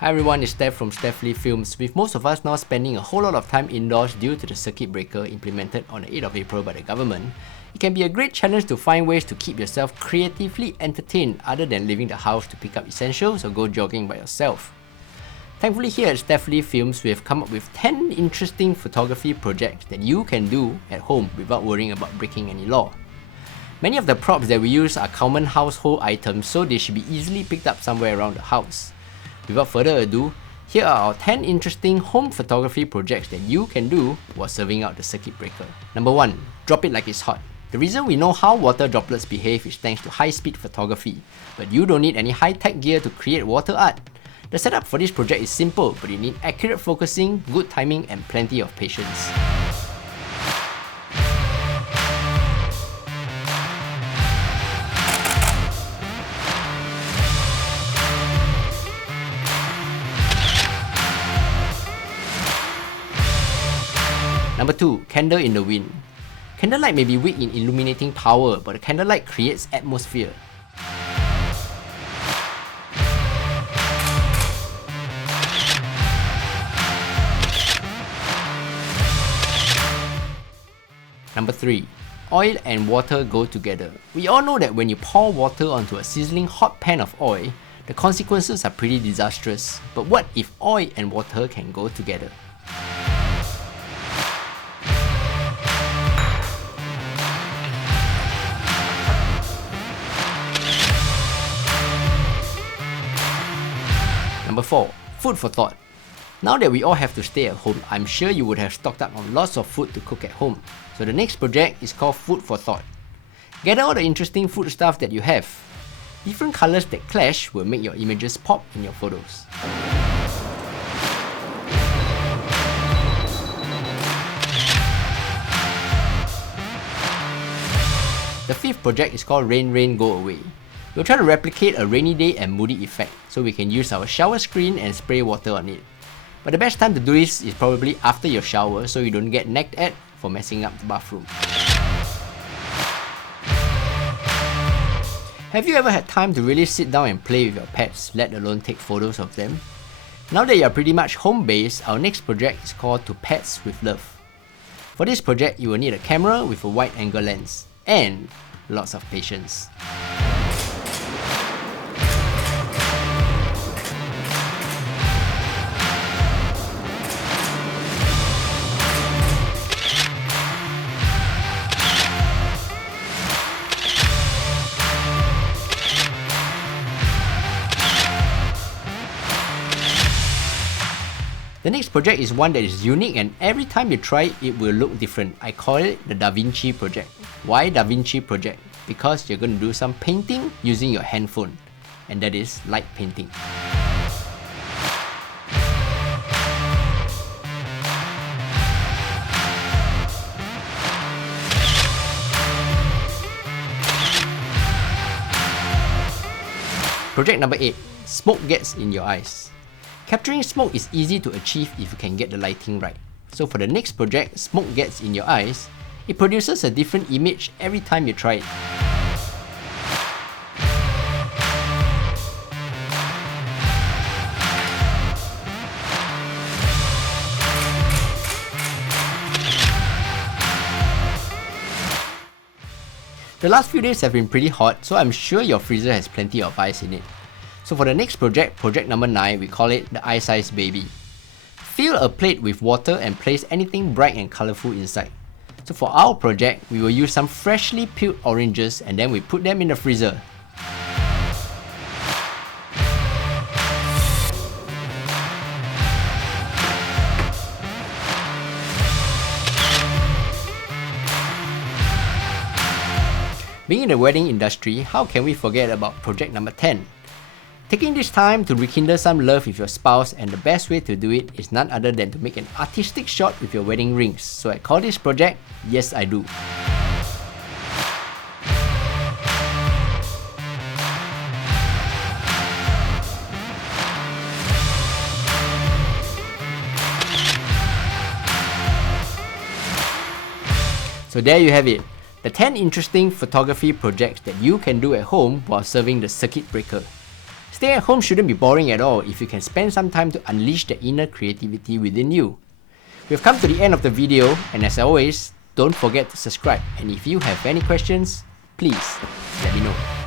Hi everyone, it's Steph from Steph Lee Films. With most of us now spending a whole lot of time indoors due to the circuit breaker implemented on the 8th of April by the government, it can be a great challenge to find ways to keep yourself creatively entertained other than leaving the house to pick up essentials or go jogging by yourself. Thankfully here at Steph Lee Films, we have come up with 10 interesting photography projects that you can do at home without worrying about breaking any law. Many of the props that we use are common household items, so they should be easily picked up somewhere around the house. Without further ado, here are our 10 interesting home photography projects that you can do while serving out the circuit breaker. Number 1. Drop it like it's hot. The reason we know how water droplets behave is thanks to high-speed photography, but you don't need any high-tech gear to create water art. The setup for this project is simple, but you need accurate focusing, good timing, and plenty of patience. Number 2. Candle in the wind. Candlelight may be weak in illuminating power, but the candlelight creates atmosphere. Number 3. Oil and water go together. We all know that when you pour water onto a sizzling hot pan of oil, the consequences are pretty disastrous. But what if oil and water can go together? Number 4. Food for thought. Now that we all have to stay at home, I'm sure you would have stocked up on lots of food to cook at home. So the next project is called Food for Thought. Gather all the interesting food stuff that you have. Different colors that clash will make your images pop in your photos. The fifth project is called Rain Rain Go Away. We'll try to replicate a rainy day and moody effect, so we can use our shower screen and spray water on it. But the best time to do this is probably after your shower, so you don't get nagged at for messing up the bathroom. Have you ever had time to really sit down and play with your pets, let alone take photos of them? Now that you're pretty much home-based, our next project is called To Pets with Love. For this project, you will need a camera with a wide-angle lens and lots of patience. The next project is one that is unique, and every time you try it, it will look different. I call it the VINCI project. Why VINCI project? Because you're going to do some painting using your handphone, and that is light painting. Project number 8. Smoke gets in your eyes. Capturing smoke is easy to achieve if you can get the lighting right. So for the next project, Smoke Gets in Your Eyes, it produces a different image every time you try it. The last few days have been pretty hot, so I'm sure your freezer has plenty of ice in it. So for the next project, project number 9, we call it the Ice Baby. Fill a plate with water and place anything bright and colourful inside. So for our project, we will use some freshly peeled oranges and then we put them in the freezer. Being in the wedding industry, how can we forget about project number 10? Taking this time to rekindle some love with your spouse, and the best way to do it is none other than to make an artistic shot with your wedding rings. So I call this project Yes I Do. So there you have it, the 10 interesting photography projects that you can do at home while serving the circuit breaker. Staying at home shouldn't be boring at all if you can spend some time to unleash the inner creativity within you. We've come to the end of the video, and as always, don't forget to subscribe, and if you have any questions, please let me know.